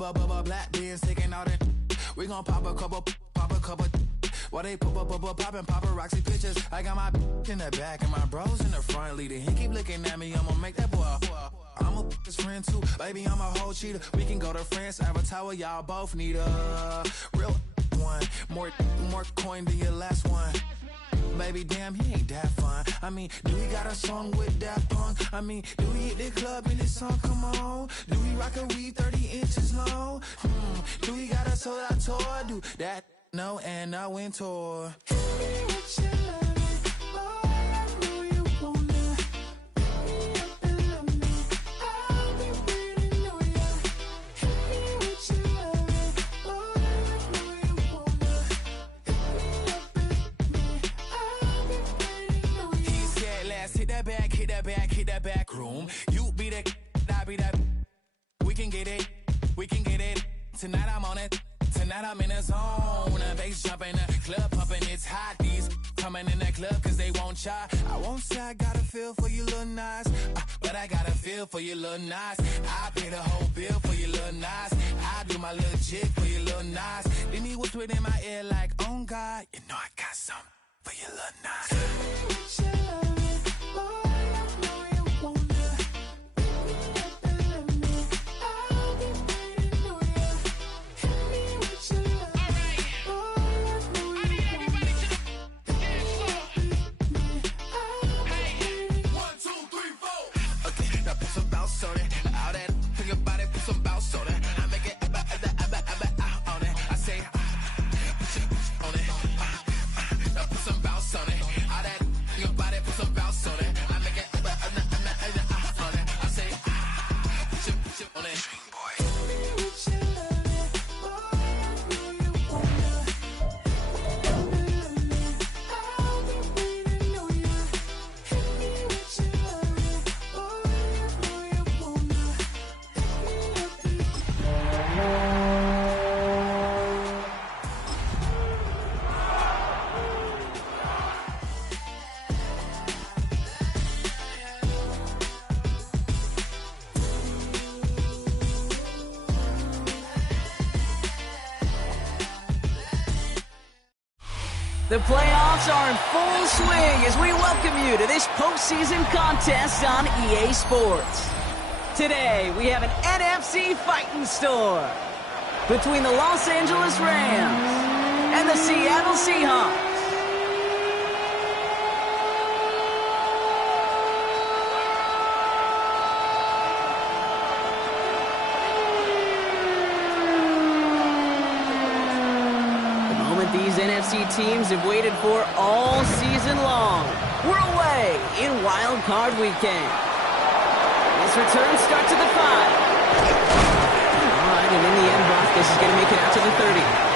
Black beans taking all that. We gon' pop a couple. While they poppin' paparazzi pictures. I got my in the back and my bros in the front leading. He keep looking at me, I'ma make that boy. I'm a his friend too, baby, I'm a whole cheater. We can go to France, Avatar, y'all both need a real one. More coin than your last one. Baby, damn, he ain't that fun. I mean, do he got a song with that punk? I mean, do he hit the club in this song? Come on. Do he rock a weave 30 inches long? Do he got a sold out tour? Do that? No, and I went tour. Hit that back room. You be that, I be that. We can get it. Tonight I'm on it. Tonight I'm in the zone. The bass jumping, the club pumping, it's hot. These coming in that club cause they won't try. I won't say I got a feel for you little nice, but I got a feel for you little nice. I pay the whole bill for you little nice. I do my little jig for you little nice. Then he whispered in my ear like, oh God, you know I got something for you little nice. The playoffs are in full swing as we welcome you to this postseason contest on EA Sports. Today, we have an NFC fighting storm between the Los Angeles Rams and the Seattle Seahawks. These NFC teams have waited for all season long. We're away in Wild Card Weekend. This return starts at the 5. All right, and in the end, Brock, this is going to make it out to the 30.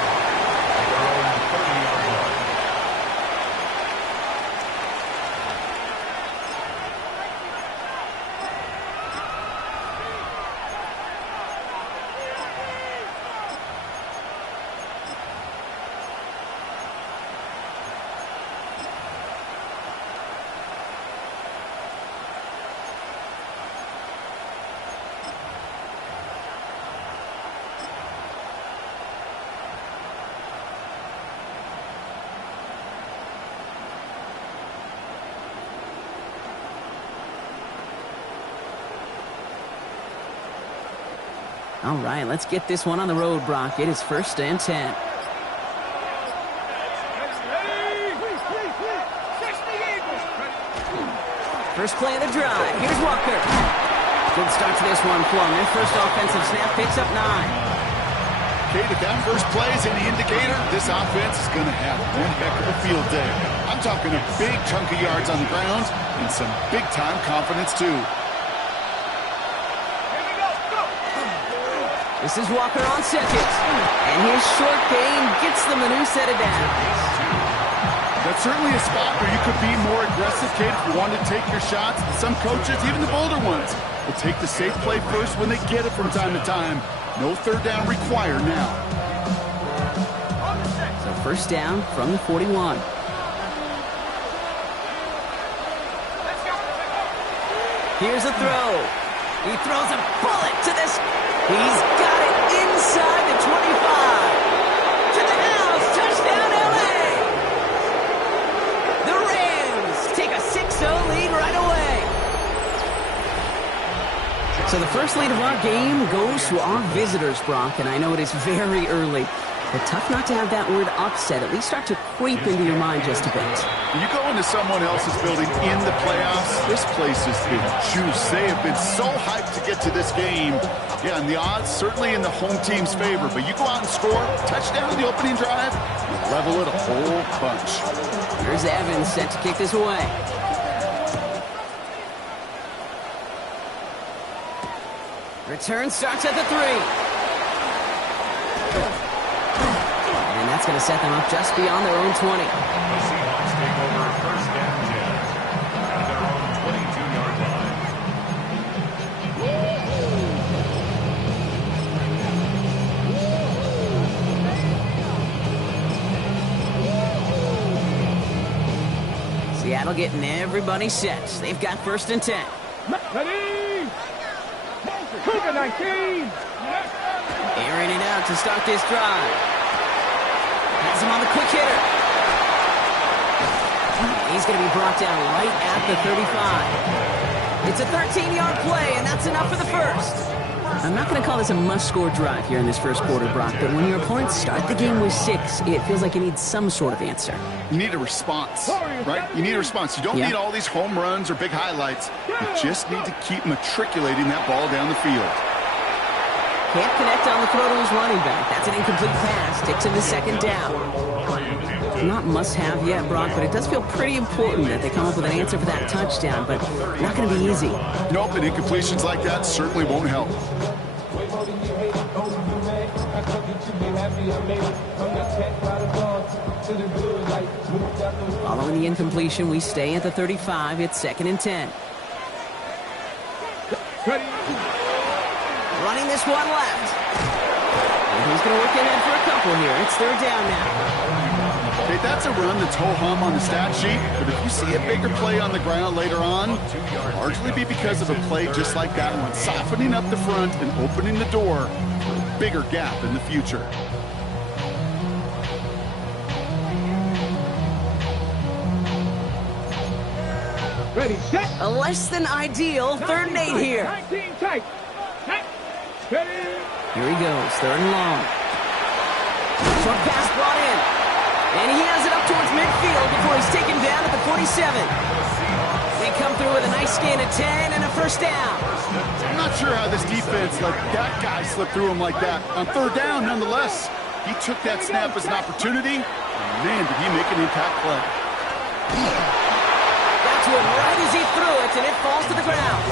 All right, let's get this one on the road, Brock. It is 1st and 10. First play of the drive. Here's Walker. Good start to this one for him. Their first offensive snap picks up 9. Kate, if that first play is any indicator, this offense is going to have one heck of a field day. I'm talking a big chunk of yards on the ground and some big-time confidence, too. This is Walker on second. And his short gain gets them a new set of downs. That's certainly a spot where you could be more aggressive, Kate, if you want to take your shots. Some coaches, even the bolder ones, will take the safe play first when they get it from time to time. No third down required now. So first down from the 41. Here's a throw. He throws a bullet to this. He's got it. inside the 25. To the house, touchdown LA! The Rams take a 6-0 lead right away. So the first lead of our game goes to our visitors, Brock, and I know it is very early. But tough not to have that word upset at least start to creep into your mind just a bit. When you go into someone else's building in the playoffs, this place has been juiced. They have been so hyped to get to this game. Yeah, and the odds certainly in the home team's favor. But you go out and score, touchdown in the opening drive, you level it a whole bunch. Here's Evans set to kick this away. Return starts at the 3. And that's going to set them up just beyond their own 20. The Seahawks take over first and 10 at their own 22-yard line. Seattle getting everybody set. They've got first and 10. Ready? Cougar 19. Airing it out to start this drive. Has him on the quick hitter. He's going to be brought down right at the 35. It's a 13-yard play, and that's enough for the first. I'm not going to call this a must-score drive here in this first quarter, Brock, but when your opponents start the game with 6, it feels like you need some sort of answer. You need a response, right? You need a response. You don't need all these home runs or big highlights. You just need to keep matriculating that ball down the field. Can't connect on the throw to his running back. That's an incomplete pass. Takes him to second down. Not must-have yet, Brock, but it does feel pretty important that they come up with an answer for that touchdown, but not going to be easy. Nope, and incompletions like that certainly won't help. Following the incompletion, we stay at the 35. It's second and 10. Running this one left. And he's going to work ahead for a couple here. It's third down now. Okay, that's a run that's ho-hum on the stat sheet, but if you see a bigger play on the ground later on, it'll largely be because of a play just like that one, softening up the front and opening the door for a bigger gap in the future. Ready, set. A less than ideal third and 8 here. 19 tight. Set. Ready. Here he goes, third and long. Short pass brought in. And he has it up towards midfield before he's taken down at the 47. They come through with a nice gain of 10 and a first down. I'm not sure how this defense let that guy slip through him like that. On third down, nonetheless, he took that snap as an opportunity, and man, did he make an impact play. Got to him right as he threw it, and it falls to the ground.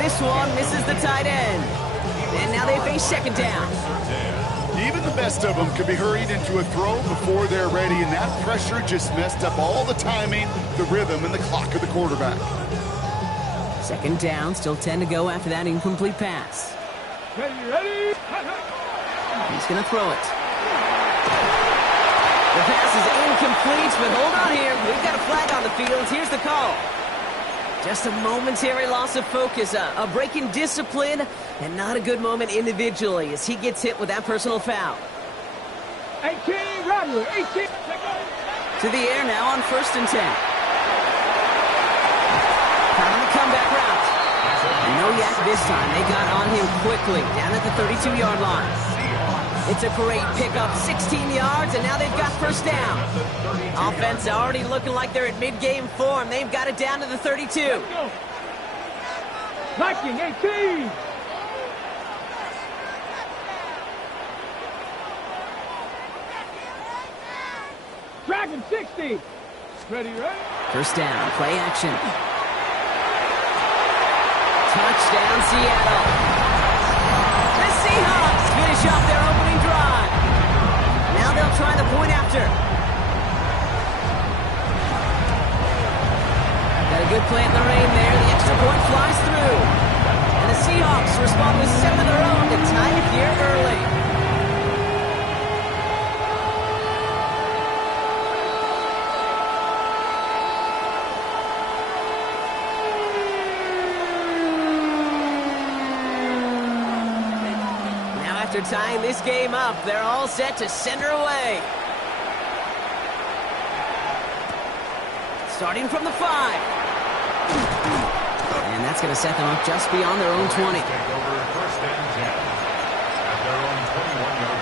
This one misses the tight end. And now they face second down. Even the best of them could be hurried into a throw before they're ready, and that pressure just messed up all the timing, the rhythm, and the clock of the quarterback. Second down, still 10 to go after that incomplete pass. Ready. He's going to throw it. The pass is incomplete, but hold on here. We've got a flag on the field. Here's the call. Just a momentary loss of focus, a break in discipline, and not a good moment individually as he gets hit with that personal foul. 18, Rodwell, 18. To the air now on first and 10. Out on the comeback route. And no yak this time. They got on him quickly, down at the 32-yard line. It's a great pickup, 16 yards, and now they've got first down. Offense already looking like they're at mid-game form. They've got it down to the 32. Viking, 18. Dragon, 60. Ready. First down, play action. Touchdown, Seattle. The Seahawks finish off their opening drive. Now they'll try the point after. Got a good play in the rain there. The extra point flies through. And the Seahawks respond with 7 of their own to tie it here early. After after tying this game up. They're all set to send her away. Starting from the 5. And that's going to set them up just beyond their own 20. Take over first and 10 at their own 21-yard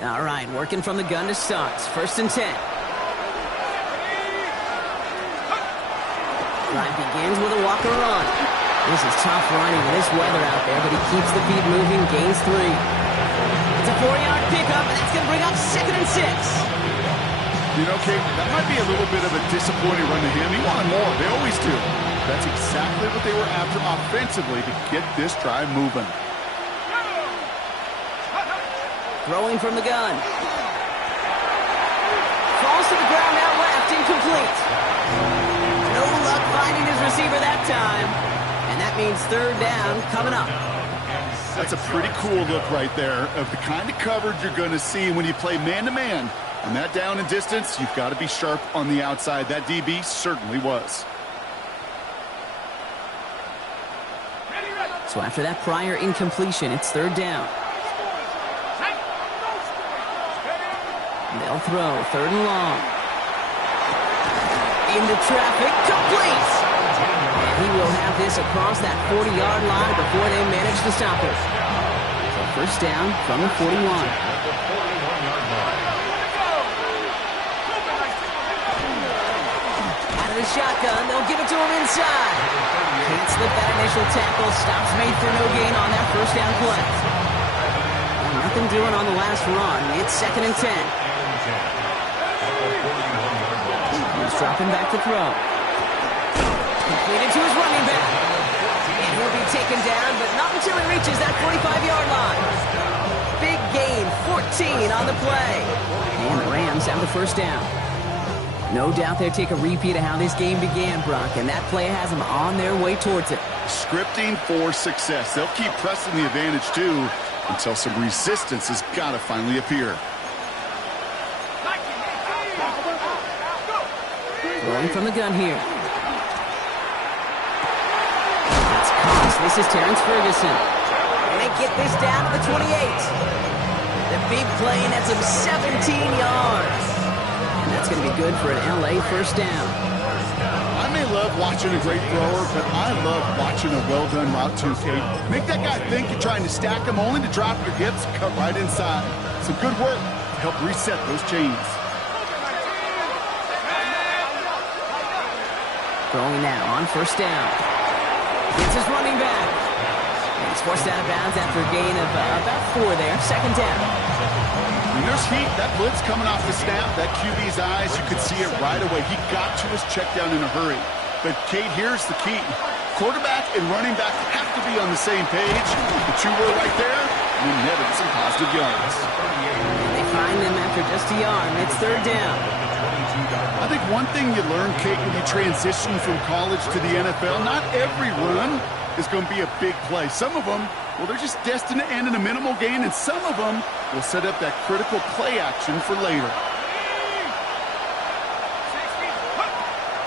line. All right, working from the gun to start. First and 10. Drive begins with a walker run. This is tough running with this weather out there, but he keeps the feet moving, gains 3. It's a 4-yard pickup, and that's going to bring up 2nd and 6. You know, Kate, that might be a little bit of a disappointing run to him. He wanted more. They always do. That's exactly what they were after offensively to get this drive moving. Throwing from the gun. Falls to the ground out left, incomplete. No luck finding his receiver that time. And that means 3rd down coming up. That's a pretty cool look right there of the kind of coverage you're going to see when you play man-to-man. On that down and distance, you've got to be sharp on the outside. That DB certainly was. So after that prior incompletion, it's 3rd down. They'll throw 3rd and long. Into traffic, complete! And he will have this across that 40-yard line before they manage to stop it. So first down from the 41. Out of the shotgun, they'll give it to him inside. Can't slip that initial tackle. Stops made for no gain on that first down play. Well, nothing doing on the last run. It's 2nd and 10. He's dropping back to throw. Completed to his running back. And he'll be taken down, but not until he reaches that 45-yard line. Big gain, 14 on the play. And the Rams have the first down. No doubt they'll take a repeat of how this game began, Brock, and that play has them on their way towards it. Scripting for success. They'll keep pressing the advantage, too, until some resistance has got to finally appear. Rolling from the gun here. That's Cox. This is Terrence Ferguson. And they get this down to the 28. The big play nets him 17 yards. And that's going to be good for an LA first down. I may love watching a great thrower, but I love watching a well-done route too, Kate. Make that guy think you're trying to stack him only to drop your hips, cut right inside. Some good work to help reset those chains. Throwing now on first down. Gets his running back. And he's forced out of bounds after a gain of about 4 there. 2nd down. When there's heat, that blitz coming off the snap, that QB's eyes, you could see it right away. He got to his check down in a hurry. But, Kate, here's the key. Quarterback and running back have to be on the same page. The 2 were right there, and you netted some positive yards. And they find them after just a yard, and it's 3rd down. I think one thing you learn, Kate, when you transition from college to the NFL, not every run is going to be a big play. Some of them, well, they're just destined to end in a minimal gain, and some of them will set up that critical play action for later.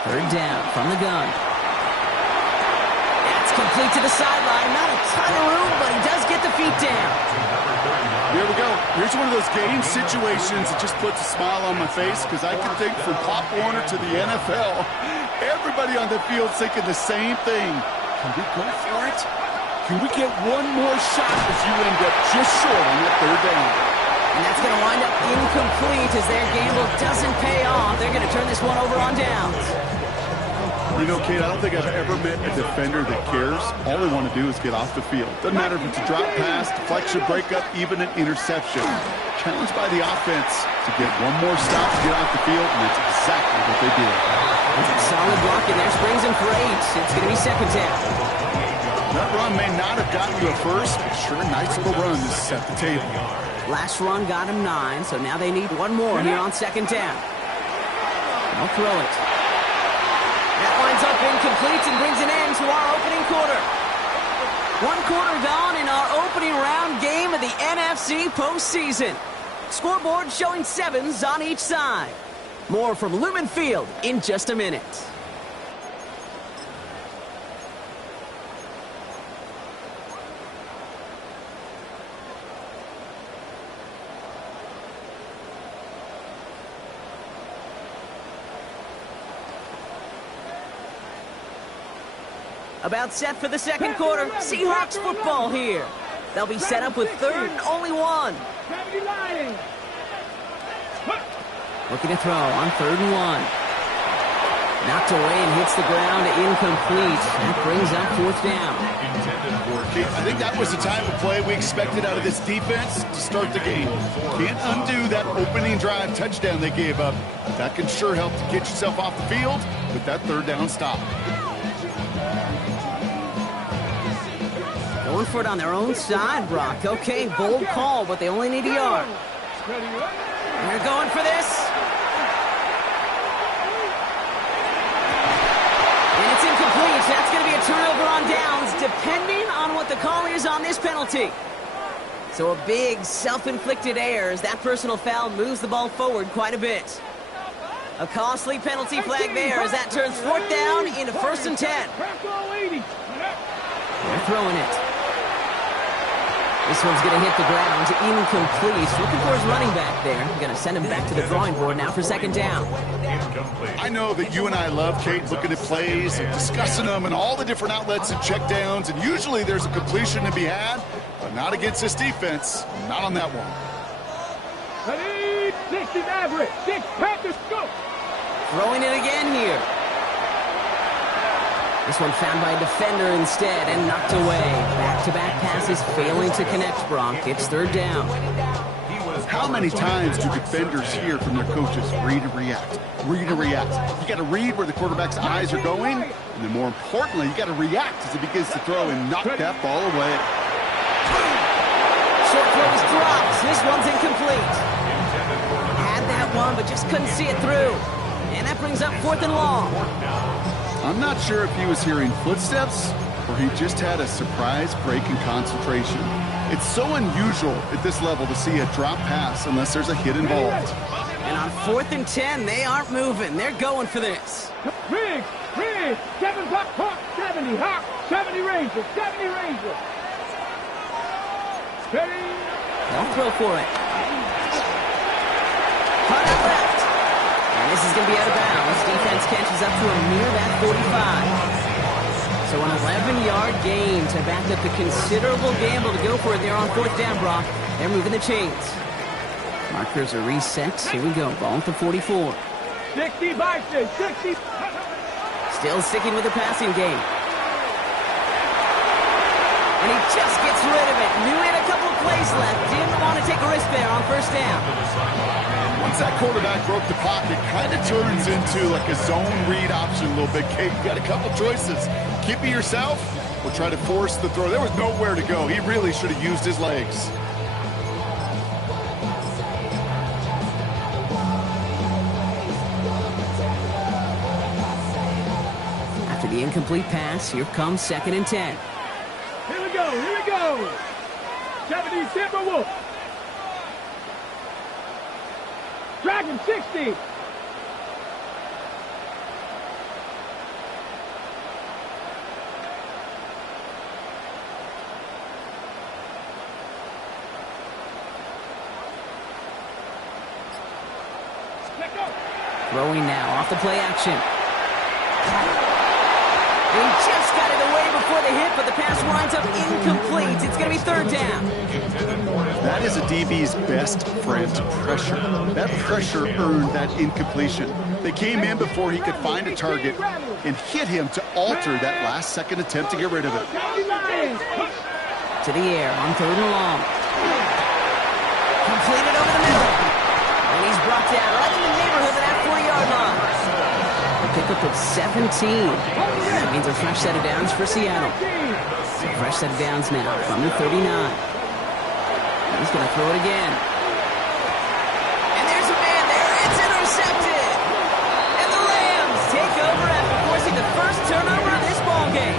3rd down from the gun. That's complete to the sideline. Not a ton of room, but he does get the feet down. Here we go. Here's one of those game situations that just puts a smile on my face because I can think from Pop Warner to the NFL, everybody on the field thinking the same thing. Can we go for it? Can we get one more shot as you end up just short on that 3rd down? And that's going to wind up incomplete as their gamble doesn't pay off. They're going to turn this one over on downs. You know, Kate, I don't think I've ever met a defender that cares. All they want to do is get off the field. Doesn't matter if it's a drop pass, deflection, breakup, even an interception. Challenged by the offense to get one more stop to get off the field, and that's exactly what they did. Solid block in there, springs in for 8. It's going to be 2nd down. That run may not have gotten you a first, but sure, nice little run to set the table. Last run got him 9, so now they need one more here on 2nd down. They'll throw it. That winds up incomplete and brings an end to our opening quarter. 1 quarter gone in our opening round game of the NFC postseason. Scoreboard showing 7s on each side. More from Lumen Field in just a minute. About set for the second quarter. Seahawks football here. They'll be set up with third and only one. Looking to throw on third and one. Knocked away and hits the ground, incomplete. That brings up fourth down. I think that was the type of play we expected out of this defense to start the game. Can't undo that opening drive touchdown they gave up. That can sure help to get yourself off the field with that third down stop. Going for it on their own side, Brock. Okay, bold call, but they only need a yard. They're going for this. And it's incomplete. That's going to be a turnover on downs, depending on what the call is on this penalty. So a big self-inflicted error as that personal foul moves the ball forward quite a bit. A costly penalty flag there as that turns fourth down into 1st and 10. They're throwing it. This one's going to hit the ground, incomplete. Looking for his running back there. Going to send him back to the drawing board now for second down. I know that you and I love, Kate, looking at plays and discussing them and all the different outlets and check downs, and usually there's a completion to be had, but not against this defense. Not on that one. Ready, 60 average, 6 Panthers, go! Throwing it again here. This one found by a defender instead and knocked away. Back-to-back passes failing to connect, Brock. It's third down. How many times do defenders hear from their coaches, read and react, read and react? You got to read where the quarterback's eyes are going, and then more importantly, you got to react as he begins to throw and knock that ball away. Short throws drops. This one's incomplete. Had that one, but just couldn't see it through. And that brings up 4th and long. I'm not sure if he was hearing footsteps or he just had a surprise break in concentration. It's so unusual at this level to see a drop pass unless there's a hit involved. And on 4th and 10, they aren't moving. They're going for this. Riggs, 7 Hawk, 70 Hawk, 70 Ranger, 70 Ranger. Ready? They'll throw for it. Cut out left. And this is going to be out of bounds. Defense catches up to him near that 45. So an 11-yard gain to back up the considerable gamble to go for it there on 4th down, Brock. They're moving the chains. Markers are reset. Here we go. Ball at the 44. 60 Bison, 60. Still sticking with the passing game. And he just gets rid of it. Knew he had a couple of plays left. Didn't want to take a risk there on 1st down. Once that quarterback broke the pocket, kind of turns into like a zone read option a little bit. Kate, you got a couple choices. Keep it yourself or try to force the throw. There was nowhere to go. He really should have used his legs. After the incomplete pass, here comes 2nd and 10. Here we go, here we go. 70 Timberwolf. Dragon 60. Throwing now off the play action. He just got it away before the hit, but the pass winds up incomplete. It's going to be 3rd down. That is a DB's best friend, pressure. That pressure earned that incompletion. They came in before he could find a target and hit him to alter that last-second attempt to get rid of it. To the air on 3rd and long. Completed over the middle. And he's brought down right in the neighborhood of that 40-yard line. A pickup of 17. That means a fresh set of downs for Seattle. A fresh set of downs now from the 39. He's going to throw it again. And there's a man there. It's intercepted. And the Rams take over after forcing the first turnover of this ball game.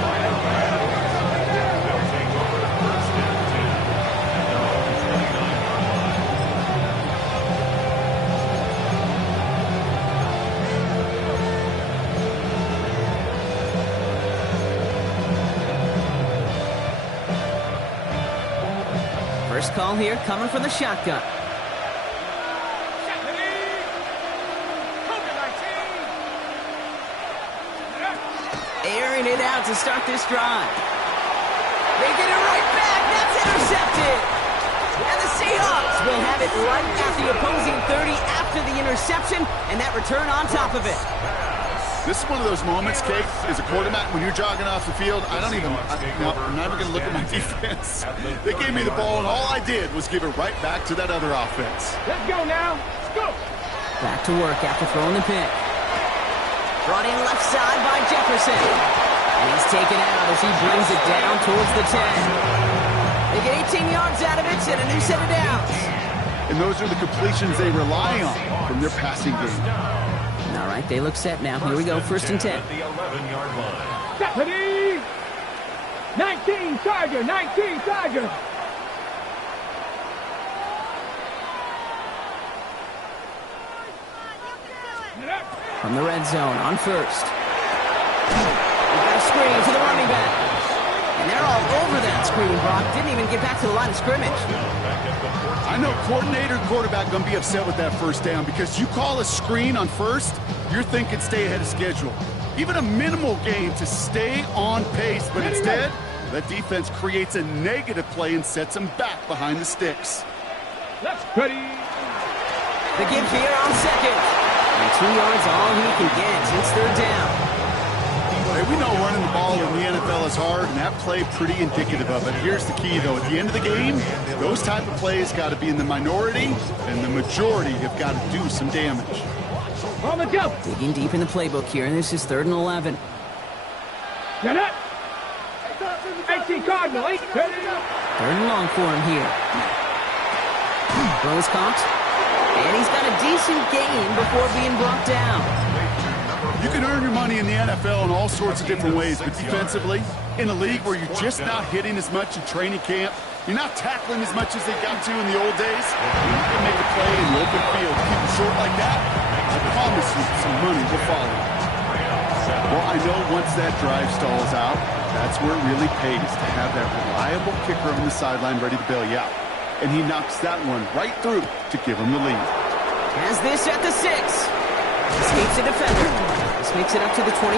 First call here coming from the shotgun. airing it out to start this drive. They get it right back. That's intercepted. And the Seahawks will have it right at the opposing 30 after the interception, and that return on top of it. This is one of those moments, Kate, as a quarterback, when you're jogging off the field, I'm not even going to look at my defense. They gave me the ball, and all I did was give it right back to that other offense. Let's go now. Let's go. Back to work after throwing the pick. Brought in left side by Jefferson. And he's taken out as he brings it down towards the 10. They get 18 yards out of it and a new set of downs. And those are the completions they rely on from their passing game. All right, they look set now. Here we go, 1st and 10. At the 11-yard line. Stephanie! 19 Charger, 19 Charger. From the red zone on 1st. We've got a screen to the running back. And they're all over that screen, Brock. Didn't even get back to the line of scrimmage. I know coordinator and quarterback going to be upset with that 1st down because you call a screen on 1st, you're thinking stay ahead of schedule. Even a minimal gain to stay on pace, but instead, that defense creates a negative play and sets them back behind the sticks. Let's ready. The give here on 2nd. And 2 yards all he can get. It's 3rd down. Hey, we know running the ball in the NFL is hard, and that play pretty indicative of it. Here's the key, though. At the end of the game, those type of plays got to be in the minority, and the majority have got to do some damage. On the jump. Digging deep in the playbook here, and this is 3rd and 11. Get up. 18 Cardinal, 8. 3rd and long for him here. Throws caught. And he's got a decent gain before being brought down. You can earn your money in the NFL in all sorts of different ways, but defensively, in a league where you're just not hitting as much in training camp, you're not tackling as much as they got to in the old days, you can make a play in the open field. Keep it short like that, I promise you some money will follow. Well, I know once that drive stalls out, that's where it really pays to have that reliable kicker on the sideline ready to bail you out. And he knocks that one right through to give him the lead. Has this at the 6. Escapes a defender. This makes it up to the 25.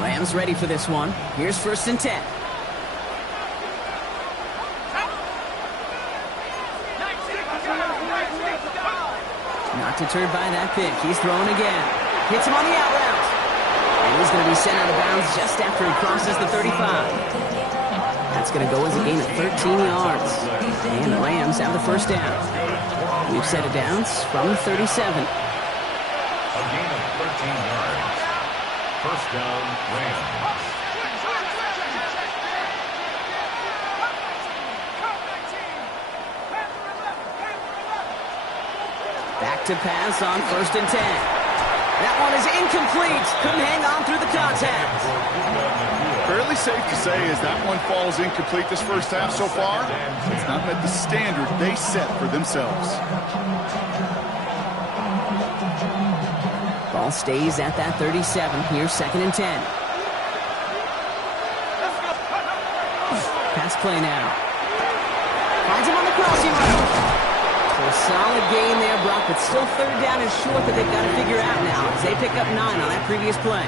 Rams ready for this one. Here's 1st and 10. Not deterred by that pick. He's throwing again. Hits him on the out route. And he's going to be sent out of bounds just after he crosses the 35. That's going to go as a gain of 13 yards. And the Rams have the 1st down. We've set it downs from the 37. A gain of 13 yards. 1st down, Rams. Back to pass on 1st and 10. That one is incomplete. Couldn't hang on through the contact. Fairly safe to say as that one falls incomplete this 1st half so far, it's not met the standard they set for themselves. Ball stays at that 37. Here's 2nd and 10. Pass play now. Finds him on the crossing route. A solid gain there, Brock, but still 3rd down and short that they've got to figure out now as they pick up 9 on that previous play.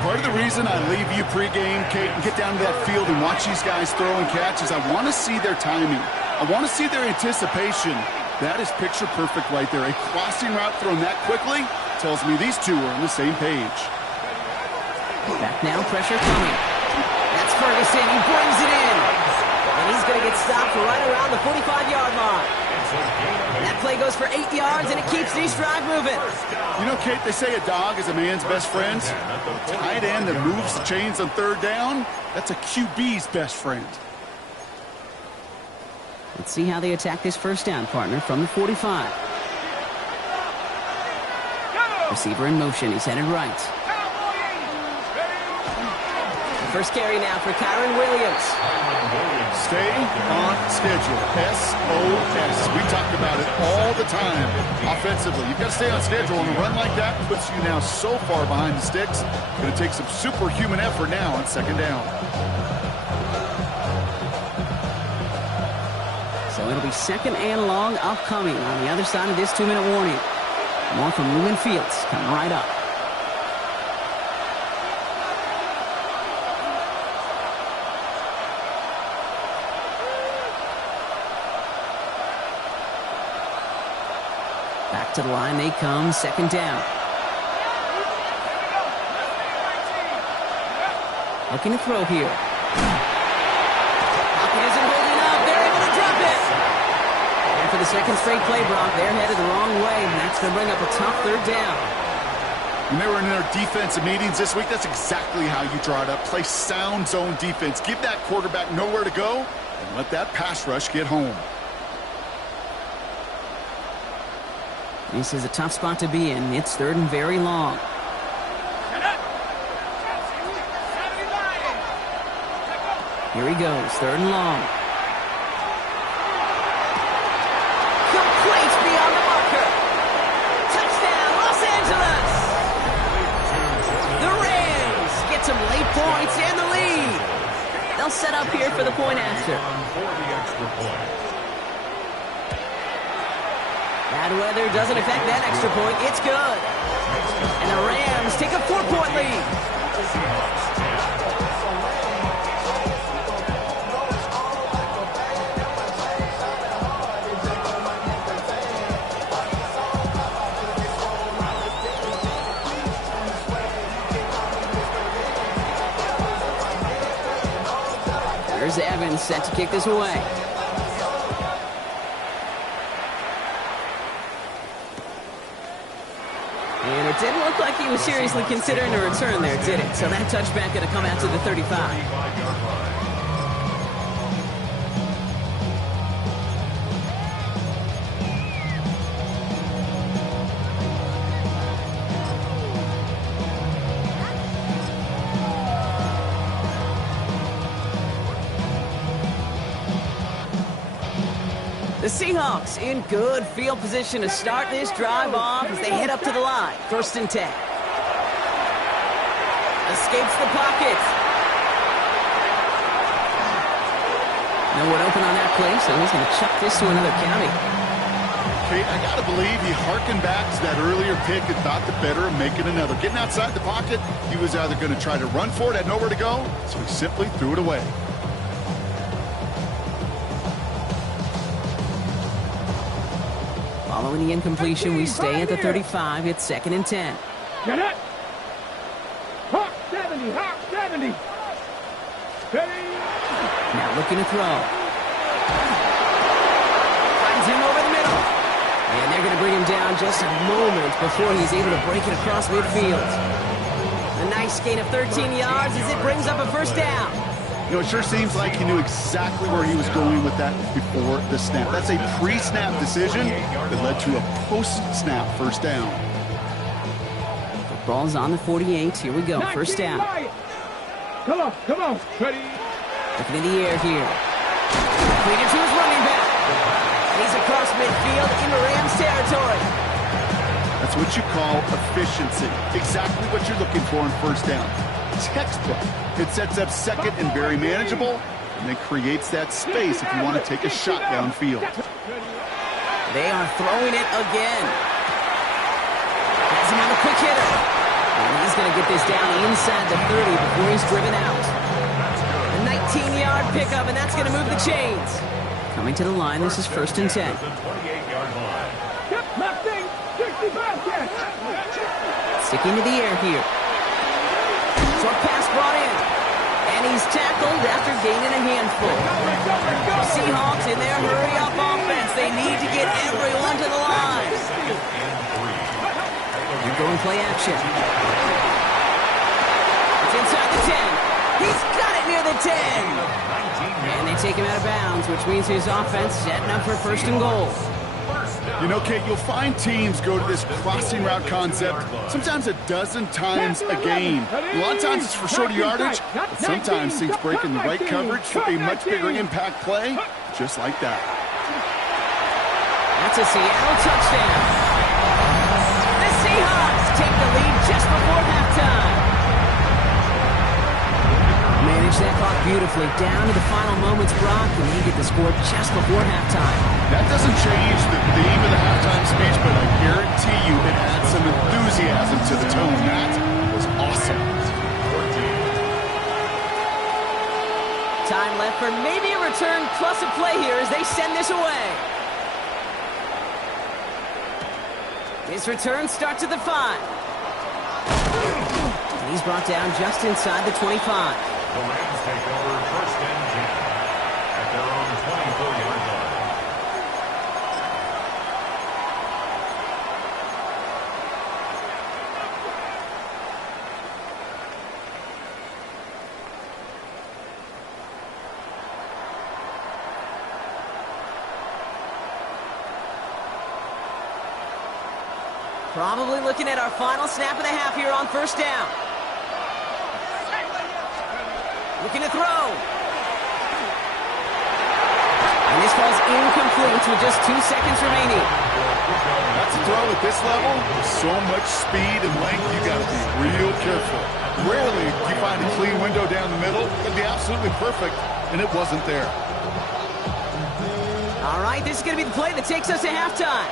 Part of the reason I leave you pregame, Kate, and get down to that field and watch these guys throw and catch is I want to see their timing. I want to see their anticipation. That is picture perfect right there. A crossing route thrown that quickly tells me these two are on the same page. Back now, pressure coming. That's Ferguson. He brings it in. And he's going to get stopped right around the 45-yard line. And that play goes for 8 yards, and it keeps this drive moving. You know, Kate, they say a dog is a man's best friend. A tight end that moves the chains on 3rd down, that's a QB's best friend. Let's see how they attack this 1st down, partner, from the 45. Receiver in motion. He's headed right. First carry now for Kyren Williams. Stay on schedule. SOS. We talk about it all the time. Offensively, you've got to stay on schedule, and a run like that puts you now so far behind the sticks. Going to take some superhuman effort now on second down. So it'll be second and long upcoming on the other side of this 2-minute warning. More from Lumen Fields coming right up. Back to the line they come, second down. Looking to throw here. Pocket isn't holding up. They're able to drop it. And for the second straight play, Brock, they're headed the wrong way, and that's going to bring up a tough third down. When they were in their defensive meetings this week, that's exactly how you draw it up. Play sound zone defense. Give that quarterback nowhere to go, and let that pass rush get home. This is a tough spot to be in. It's third and very long. Here he goes, third and long. Complete beyond the marker. Touchdown, Los Angeles! The Rams get some late points and the lead. They'll set up here for the point after. Bad weather doesn't affect that extra point. It's good. And the Rams take a 4-point lead. Here's Evans set to kick this away. And it didn't look like he was seriously considering a return there, did it? So that touchback going to come out to the 35. The Seahawks in good field position to start this drive off as they head up to the line. First and 10. Escapes the pocket. No one open on that play, so he's going to chuck this to another county. Kate, I got to believe he harkened back to that earlier pick and thought the better of making another. Getting outside the pocket, he was either going to try to run for it, had nowhere to go, so he simply threw it away. Following the incompletion, we stay at the 35. It's second and 10. Get it! Hawk 70, Hawk 70. Ready? Now looking to throw. Finds him over the middle. And they're going to bring him down just a moment before he's able to break it across midfield. A nice gain of 13 yards as it brings up a first down. You know, it sure seems like he knew exactly where he was going with that before the snap. That's a pre-snap decision that led to a post-snap first down. The ball's on the 48. Here we go. First down. Come on, come on. Ready? Looking in the air here. Completed to his running back. He's across midfield into Rams territory. That's what you call efficiency. Exactly what you're looking for in first down. Textbook. It sets up second and very manageable, and then creates that space if you want to take a shot downfield. They are throwing it again. Has him on a quick hitter. And he's going to get this down inside the 30 before he's driven out. A 19-yard pickup, and that's going to move the chains. Coming to the line, this is first and 10. Sticking to the air here. Short pass brought in. And he's tackled after gaining a handful. The Seahawks in their hurry-up offense. They need to get everyone to the line. They're going play action. It's inside the 10. He's got it near the 10. And they take him out of bounds, which means his offense setting up for first and goal. You know, Kate, you'll find teams go to this crossing route concept sometimes a dozen times a game. A lot of times it's for shorter yardage, but sometimes teams break in the right coverage for a much bigger impact play, just like that. That's a Seattle touchdown. The Seahawks take the lead just before halftime. Manage that clock beautifully down to the final moments, Brock, and they get the score just before halftime. That doesn't change the theme of the halftime speech, but I guarantee you it adds some enthusiasm to the tone. That was awesome. Time left for maybe a return plus a play here as they send this away. His return starts at the 5. And he's brought down just inside the 25. The Rams take over 1st and 10 at their own 24-yard line. Probably looking at our final snap of the half here on 1st down. Looking to throw. And this falls incomplete with just 2 seconds remaining. That's a throw at this level. With so much speed and length, you got to be real careful. Rarely do you find a clean window down the middle. It'd be absolutely perfect, and it wasn't there. All right, this is going to be the play that takes us to halftime.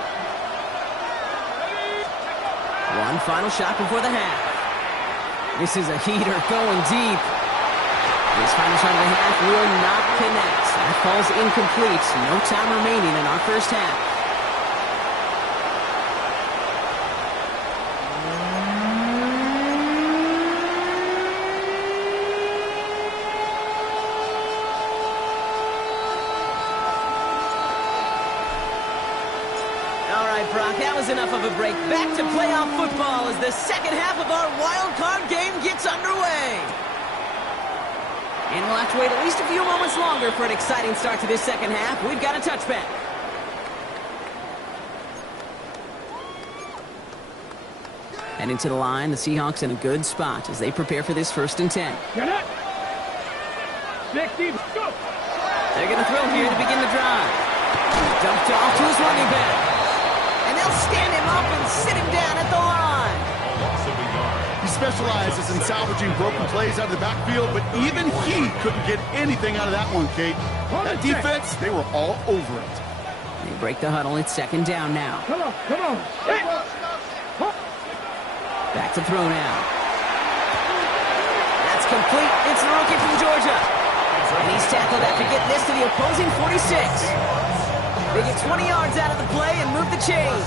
One final shot before the half. This is a heater going deep. This final shot of the half will not connect. That falls incomplete. No time remaining in our 1st half. All right, Brock, that was enough of a break. Back to playoff football as the second half of our wild card game gets underway. And we'll have to wait at least a few moments longer for an exciting start to this second half. We've got a touchback. Heading to the line, the Seahawks in a good spot as they prepare for this 1st and 10. Get it. 60, go. They're going to throw here to begin the drive. Dumped off to his running back. And they'll stand him up and sit him down at the line. He specializes in salvaging broken plays out of the backfield, but even he couldn't get anything out of that one, Kate. That defense, they were all over it. They break the huddle. It's 2nd down now. Come on, come on. Hey. Back to throw now. That's complete. It's the rookie from Georgia. And he's tackled after getting this to the opposing 46. They get 20 yards out of the play and move the chains.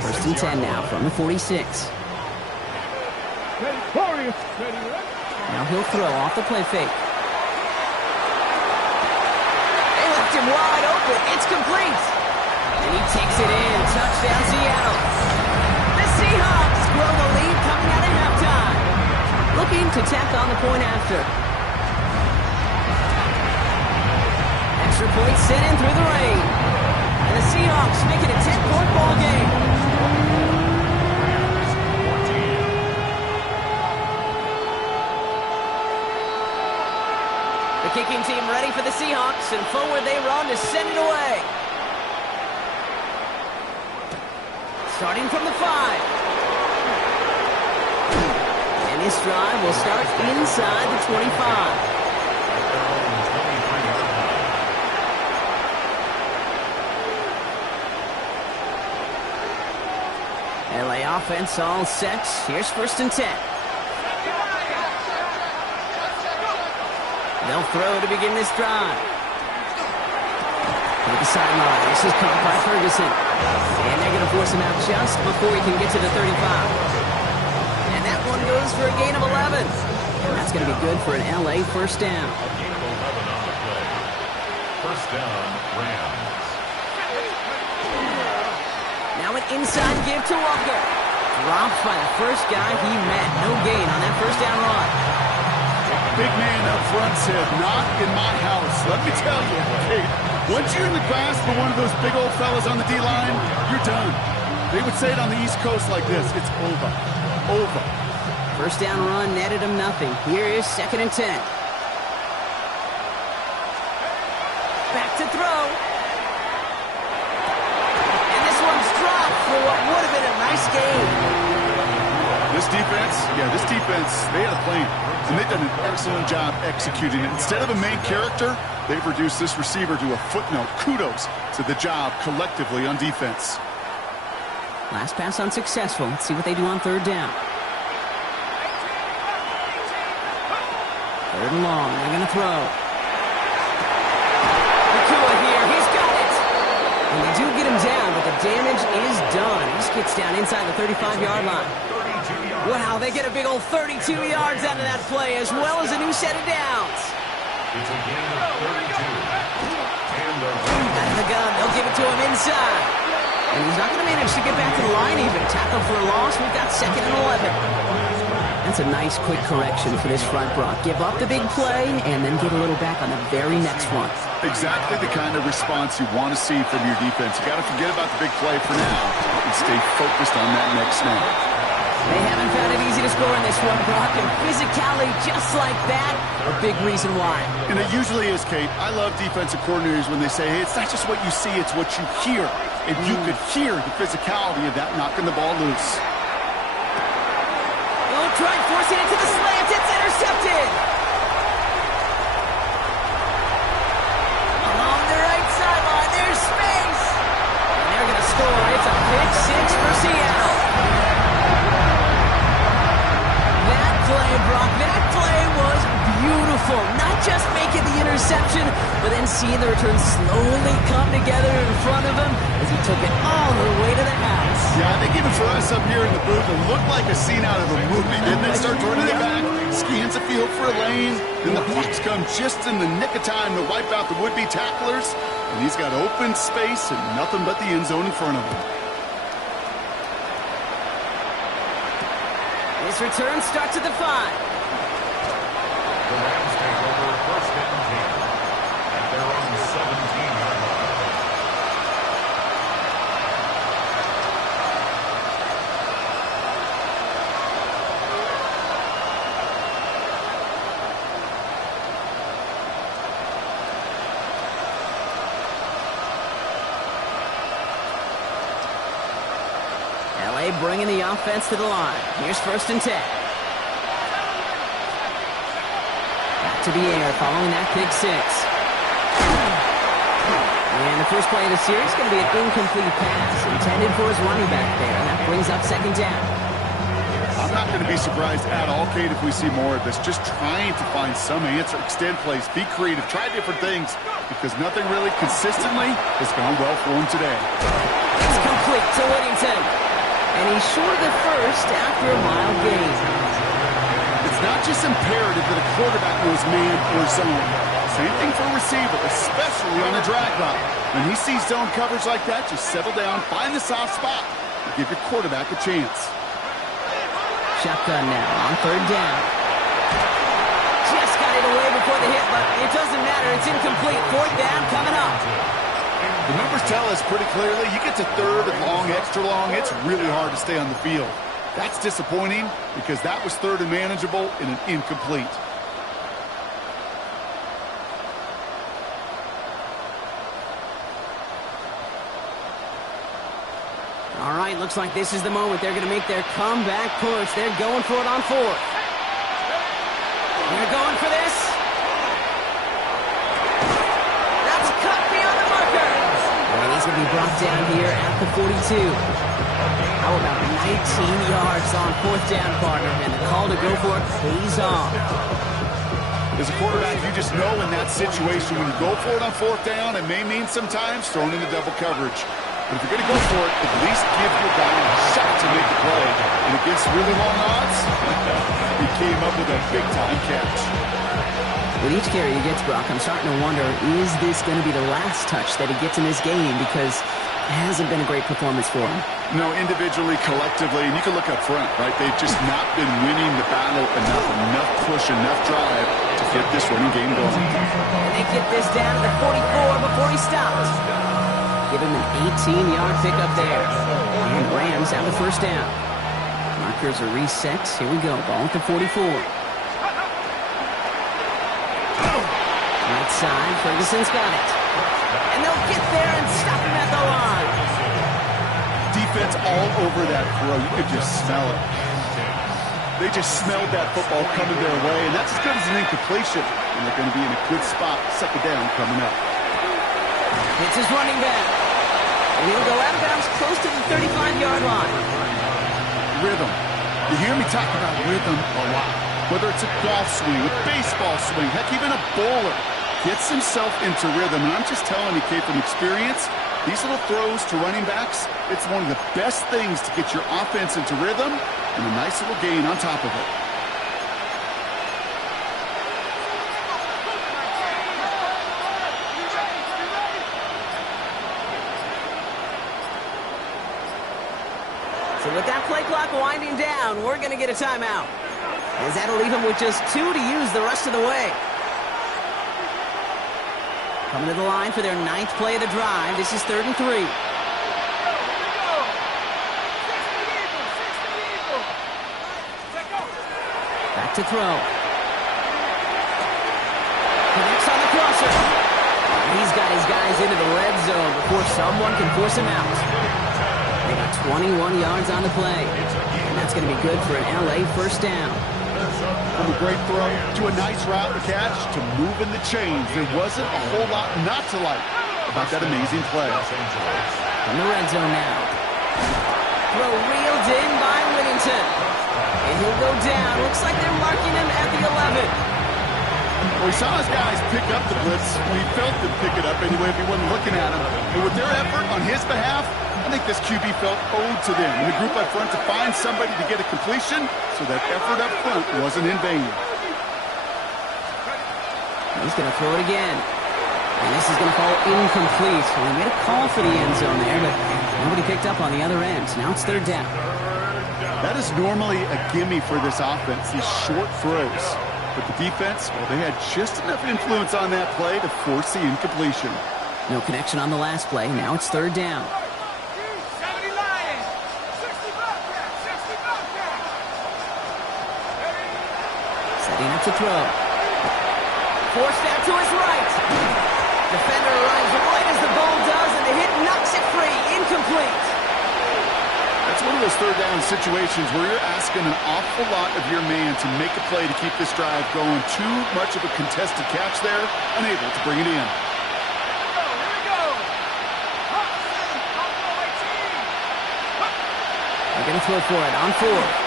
1st and 10 now from the 46. Now he'll throw off the play fake. They left him wide open. It's complete. And he takes it in. Touchdown, Seattle. The Seahawks grow the lead coming out of halftime. Looking to tack on the point after. Extra point sent in through the rain. And the Seahawks make it a 10-point ball game. The kicking team ready for the Seahawks, and forward they run to send it away. Starting from the 5. And this drive will start inside the 25. LA offense all set. Here's 1st and 10. They'll throw to begin this drive. To the sideline. This is caught by Ferguson. And they're going to force him out just before he can get to the 35. And that one goes for a gain of 11. And that's going to be good for an LA 1st down. A gain of 11 on the play. 1st down, Rams. Now an inside give to Walker. Dropped by the first guy he met. No gain on that 1st down run. big man up front said, "Not in my house." Let me tell you, hey, once you're in the grasp of one of those big old fellas on the D-line, you're done. They would say it on the East Coast like this: it's over. Over. First down run netted him nothing. Here is 2nd and 10. Back to throw. And this one's dropped for what would have been a nice game. This defense, they had a plan, and they've done an excellent job executing it. Instead of a main character, they've reduced this receiver to a footnote. Kudos to the job collectively on defense. Last pass unsuccessful. Let's see what they do on 3rd down. 3rd and long. They're going to throw. Nakua here. He's got it. And they do get him down, but the damage is done. He just gets down inside the 35-yard line. Wow, they get a big old 32 yards out of that play, as well as a new set of downs. It's a gain of 32. And Out of the gun, they'll give it to him inside. And he's not going to manage to get back to the line even. Tackle for a loss. We've got 2nd and 11. That's a nice quick correction for this front, Brock. Give up the big play and then get a little back on the very next one. Exactly the kind of response you want to see from your defense. You got to forget about the big play for now and stay focused on that next snap. They haven't found it easy to score in this one, Brock, and physicality just like that, a big reason why. And it usually is, Kate. I love defensive coordinators when they say, hey, it's not just what you see, it's what you hear. And you could hear the physicality of that knocking the ball loose. They'll try forcing it to the slant. It's intercepted. Along the right sideline, there's space. And they're going to score. It's a pick 6 for Seattle. That play, Brock, that play was beautiful. Not just making the interception, but then seeing the return slowly come together in front of him as he took it all the way to the house. Yeah, I think even for us up here in the booth, it looked like a scene out of a movie. Didn't it? Start running it back, scans the field for a lane, then the blocks come just in the nick of time to wipe out the would-be tacklers, and he's got open space and nothing but the end zone in front of him. This return starts at the 5. the Rams take over 1st and 10 at their own 17-yard line. LA bringing the offense to the line. Here's 1st and 10. Back to the air following that pick 6. And the first play of the series is going to be an incomplete pass intended for his running back there. And that brings up 2nd down. I'm not going to be surprised at all, Kate, if we see more of this. Just trying to find some answer, extend plays, be creative, try different things, because nothing really consistently has gone well for him today. It's complete to Whittington. And he's short of the first after a mild gain. It's not just imperative that a quarterback knows man or zone. Same thing for a receiver, especially on a drag route. When he sees zone coverage like that, just settle down, find the soft spot, and give your quarterback a chance. Shotgun now on 3rd down. Just got it away before the hit, but it doesn't matter. It's incomplete. 4th down coming up. The numbers tell us pretty clearly, you get to 3rd and long, extra long, it's really hard to stay on the field. That's disappointing because that was 3rd and manageable in an incomplete. All right, looks like this is the moment. They're going to make their comeback push. They're going for it on 4th. They're going for this. That's cut beyond the marker. And he's going to be brought down here at the 42. How about 19 yards on 4th down, partner? And the call to go for it pays off. As a quarterback, you just know in that situation when you go for it on 4th down, it may mean sometimes thrown into double coverage. But if you're going to go for it, at least give your guy a shot to make the play. And against really long odds, he came up with a big-time catch. With each carry he gets, Brock, I'm starting to wonder, is this going to be the last touch that he gets in this game? Because it hasn't been a great performance for him. No, individually, collectively, and you can look up front, right? They've just not been winning the battle enough push, enough drive to get this running game going. And they get this down to the 44 before he stops. Give him an 18-yard pickup there. And Rams have the first down. Markers are reset. Here we go. Ball at the 44. Right side, Ferguson's got it. And they'll get there and stop him at the line. Defense all over that throw. You could just smell it. They just smelled that football coming their way, and that's as good as an incompletion. And they're going to be in a good spot, second down coming up. It's his running back. And he'll go out of bounds close to the 35-yard line. Rhythm. You hear me talk about rhythm a lot. Whether it's a golf swing, a baseball swing, heck, even a bowler gets himself into rhythm. And I'm just telling you, Kate, from experience, these little throws to running backs, it's one of the best things to get your offense into rhythm and a nice little gain on top of it. So with that play clock winding down, we're going to get a timeout. As that'll leave him with just 2 to use the rest of the way. Coming to the line for their 9th play of the drive. This is 3rd and 3. Back to throw. Connects on the crosser. He's got his guys into the red zone before someone can force him out. They got 21 yards on the play. And that's going to be good for an LA first down. From a great throw to a nice route to catch to moving the chains. There wasn't a whole lot not to like about that amazing play. From the red zone now. Throw reeled in by Whittington. And he'll go down. Looks like they're marking him at the 11. Well, we saw his guys pick up the blitz. We felt them pick it up anyway if he wasn't looking at him. But with their effort on his behalf, I think this QB felt owed to them in the group up front to find somebody to get a completion, so that effort up front wasn't in vain. He's going to throw it again. And this is going to fall incomplete. Well, he made a call for the end zone there, but nobody picked up on the other end. Now it's 3rd down. That is normally a gimme for this offense, these short throws. But the defense, well, they had just enough influence on that play to force the incompletion. No connection on the last play. Now it's 3rd down. Setting up to throw. Forced out to his right. Defender arrives right as the ball does, and the hit knocks it free. Incomplete. That's one of those 3rd down situations where you're asking an awful lot of your man to make a play to keep this drive going. Too much of a contested catch there, unable to bring it in. They're going to throw for it on 4th.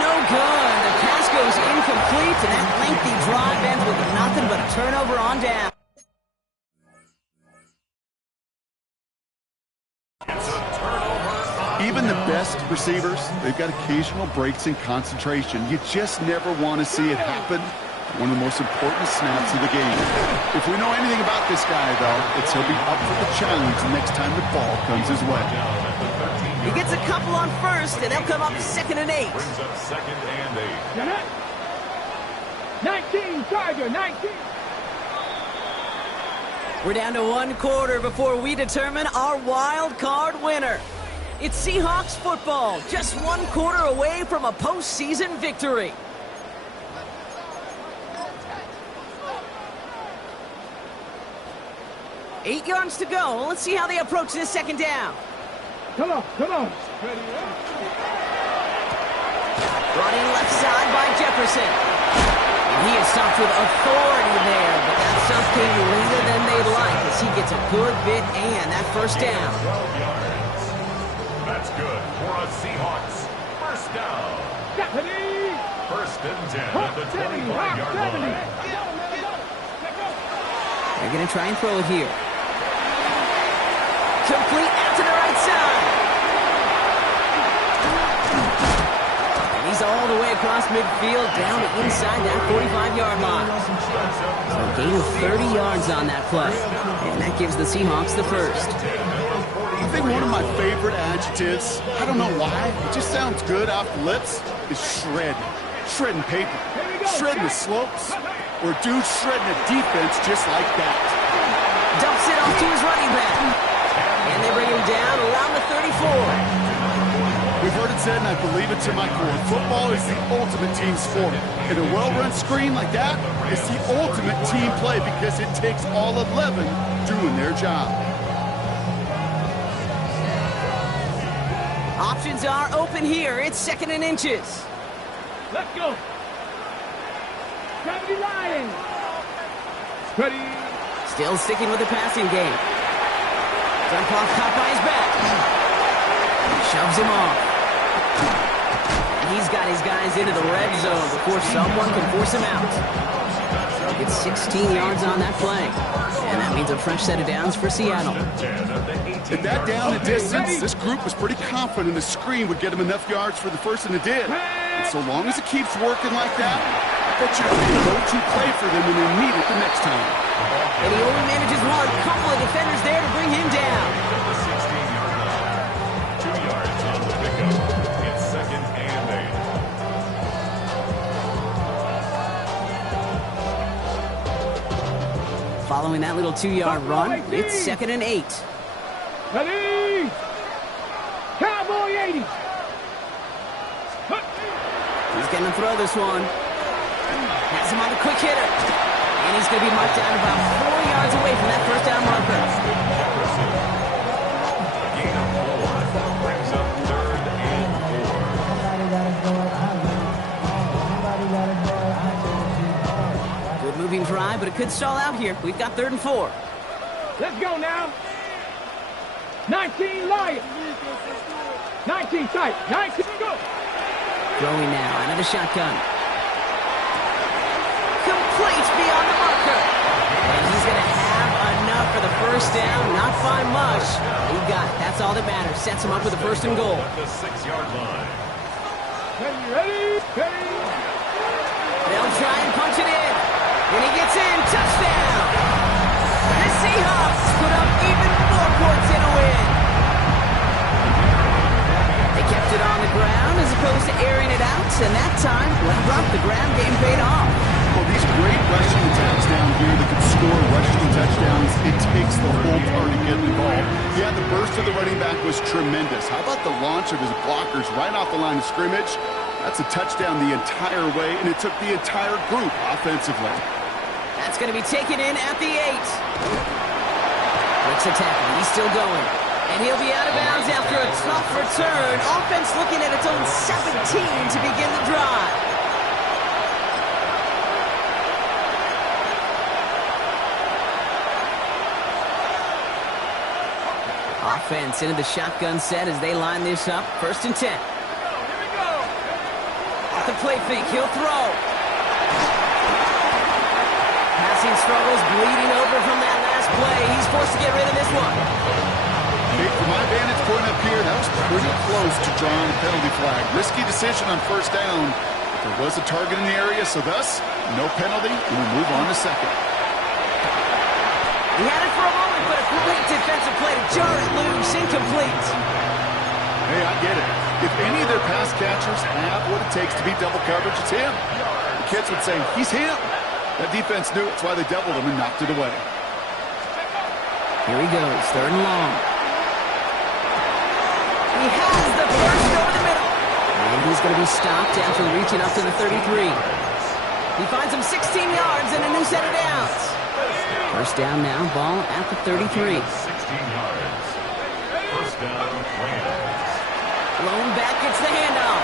No good. The pass goes incomplete, and that lengthy drive ends with nothing but a turnover on down. Even the best receivers, they've got occasional breaks in concentration. You just never want to see it happen. One of the most important snaps of the game. If we know anything about this guy, though, it's he'll be up for the challenge next time the ball comes his way. He gets a couple on 1st, and they'll come up 2nd and 8. Brings up 2nd and 8. 19, Tiger, 19. We're down to 1 quarter before we determine our wild card winner. It's Seahawks football, just 1 quarter away from a postseason victory. Eight yards to go. Let's see how they approach this 2nd down. Come on, come on. Brought in left side by Jefferson. And he is stopped with authority there, but that stuff came later than they'd like as he gets a good bit and that first down. 12 yards. That's good for a Seahawks first down. Stephanie! 1st and 10 at the 25-yard line. They're going to try and throw it here. Complete out to the right side. And He's all the way across midfield, down to inside that 45-yard line. So a gain of 30 yards on that play. And that gives the Seahawks the first. I think one of my favorite adjectives, I don't know why, it just sounds good off the lips, is shred. Shredding paper. Shredding the slopes. Or dude shredding a defense just like that. Dumps it off to his running back. And they bring him down around the 34. We've heard it said, and I believe it to my core, football is the ultimate team sport. And a well-run screen like that is the ultimate team play because it takes all 11 doing their job. Options are open here. It's 2nd and inches. Let's go. 70 Lions. Ready. Still sticking with the passing game. Dump off caught by his back. Shoves him off. And he's got his guys into the red zone before someone can force him out. It's 16 yards on that play. And that means a fresh set of downs for Seattle. At that down and distance, this group was pretty confident the screen would get them enough yards for the first, and it did. And so long as it keeps working like that, I bet you're going to go-to play for them when they need it the next time. And he only manages one. Couple of defenders there to bring him down. 2 yards on the pickup. It's 2nd and 8. Following that little 2-yard run, it's 2nd and 8. Ready. Cowboy 80. He's going to throw this one. Has him on the quick hitter. And he's going to be marked down about 4 yards away from that first down marker. A gain of 4 brings up 3rd and 4. Good moving drive, but it could stall out here. We've got 3rd and 4. Let's go now. 19 Lions. 19 tight. 19 go. Throwing now out of the shotgun. Complete beyond the marker. And he's going to have enough for the first down. Not by much. He got it. That's all that matters. Sets him up with a 1st and goal. The 6-yard line. Ready. They'll try and punch it in. And he gets in. Touchdown. The Seahawks put up even more points in a win. They kept it on the ground as opposed to airing it out. And that time, the ground game paid off. Well, these great rushing attacks down here that can score rushing touchdowns, it takes the whole party getting involved. Yeah, the burst of the running back was tremendous. How about the launch of his blockers right off the line of scrimmage? That's a touchdown the entire way, and it took the entire group offensively. That's going to be taken in at the 8. Breaks a tackle. He's still going. And he'll be out of bounds after a tough return. Offense looking at its own 17 to begin the drive. Offense into the shotgun set as they line this up. 1st and 10. Off the play fake, he'll throw. Passing struggles, bleeding over from that last play. He's forced to get rid of this one. From my vantage point up here, that was pretty close to drawing a penalty flag. Risky decision on 1st down. There was a target in the area, so thus, no penalty, and we'll move on to 2nd. He had it for a moment, but a great defensive play to jar it loose. Incomplete. Hey, I get it. If any of their pass catchers have what it takes to beat double coverage, it's him. The kids would say, he's him. That defense knew it. That's why they doubled him and knocked it away. Here he goes, 3rd and long. He has the first over the middle. And he's going to be stopped after reaching up to the 33. He finds him 16 yards and a new set of downs. 1st down now, ball at the 33. 16 yards. 1st down, Rams. Lone back gets the handoff.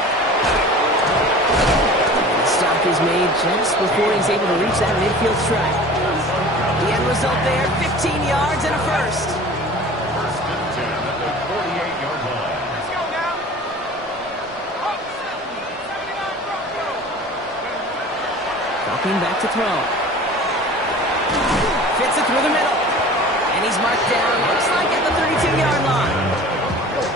The stop is made just before he's able to reach that midfield strike. The end result there, 15 yards and a first. 1st and 10 at the 48-yard line. Let's go now. Dropping back to throw. Fits it through the middle. And he's marked down, looks like at the 32-yard line.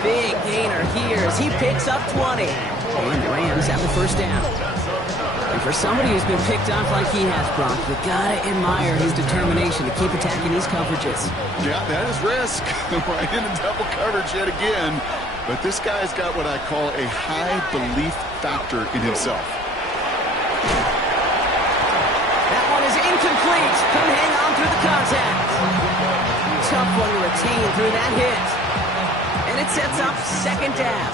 big gainer here as he picks up 20. And the Rams have the first down. And for somebody who's been picked off like he has, Brock, you gotta admire his determination to keep attacking these coverages. Yeah, that is risk. Right into double coverage yet again. But this guy's got what I call a high belief factor in himself. That one is incomplete. Couldn't hang on through the contact. Tough one to retain through that hit. And it sets up second down.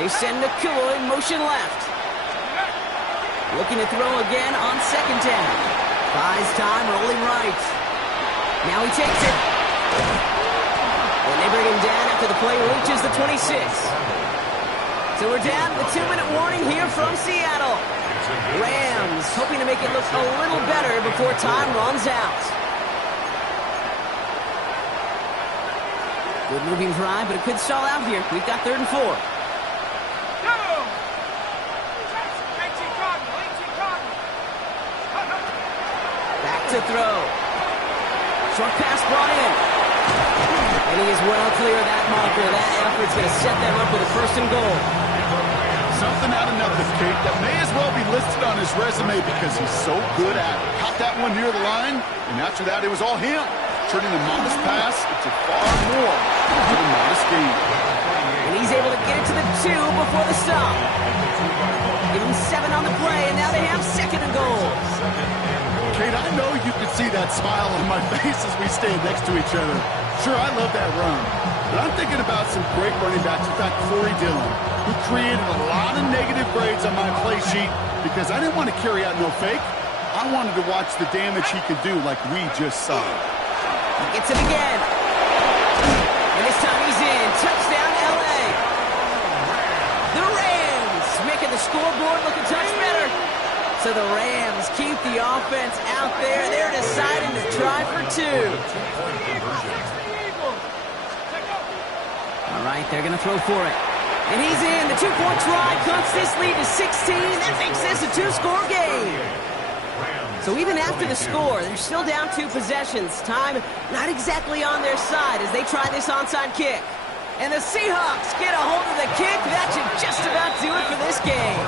They send Nakua in motion left. Looking to throw again on second down. Buys time, rolling right. Now he takes it. And they bring him down after the play reaches the 26. So we're down to the 2-minute warning here from Seattle. Rams hoping to make it look a little better before time runs out. Good moving drive, but it could stall out here. We've got 3rd and 4. Back to throw. Short pass brought in. And he is well clear of that marker. That effort's going to set them up with a 1st and goal. Something out of nothing, Kate, that may as well be listed on his resume because he's so good at it. Caught that one near the line, and after that, it was all him. Turning a modest pass into far more than a modest gain. And he's able to get it to the 2 before the stop. Give him 7 on the play, and now they have 2nd and goal. Kate, I know you could see that smile on my face as we stand next to each other. Sure, I love that run. But I'm thinking about some great running backs. In fact, Corey Dillon, who created a lot of negative grades on my play sheet because I didn't want to carry out no fake. I wanted to watch the damage he could do like we just saw. He gets it again. And this time he's in. Touchdown, L.A. The Rams making the scoreboard look a touch better. So the Rams keep the offense out there. They're deciding to try for 2. All right, they're going to throw for it. And he's in. The 2-point try cuts this lead to 16. That makes this a 2-score game. So even after the score, they're still down 2 possessions. Time not exactly on their side as they try this onside kick. And the Seahawks get a hold of the kick. That should just about do it for this game.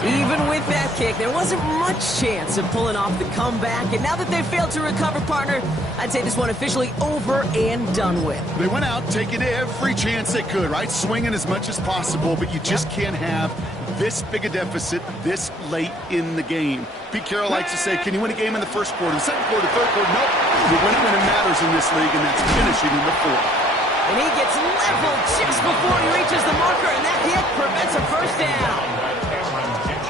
Even with that kick, there wasn't much chance of pulling off the comeback. And now that they've failed to recover, partner, I'd say this one officially over and done with. They went out taking every chance they could, right? Swinging as much as possible, but you just can't have this big a deficit this late in the game. Pete Carroll likes to say, can you win a game in the 1st quarter, 2nd quarter, 3rd quarter? Nope. You win it when it matters in this league, and that's finishing in the 4th. And he gets leveled just before he reaches the marker, and that hit prevents a 1st down.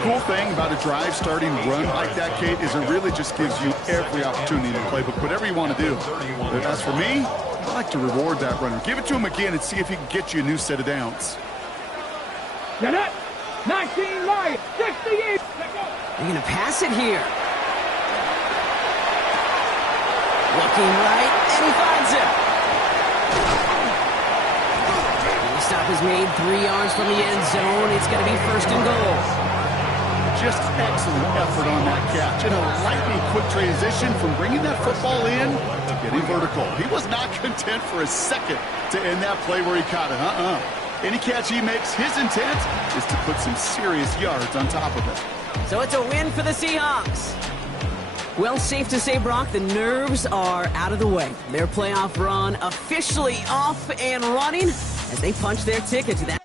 Cool thing about a drive starting run like that, Kate, is it really just gives you every opportunity to play, but whatever you want to do. But as for me, I like to reward that runner. Give it to him again and see if he can get you a new set of downs. Get it. 19 Lions, 68. They're going to pass it here. Looking right, and he finds it. The stop is made 3 yards from the end zone. It's going to be 1st and goal. Just excellent effort on that catch. And a lightning quick transition from bringing that football in to getting vertical. He was not content for a second to end that play where he caught it. Any catch he makes, his intent is to put some serious yards on top of it. So it's a win for the Seahawks. Well, safe to say, Brock, the nerves are out of the way. Their playoff run officially off and running as they punch their ticket to that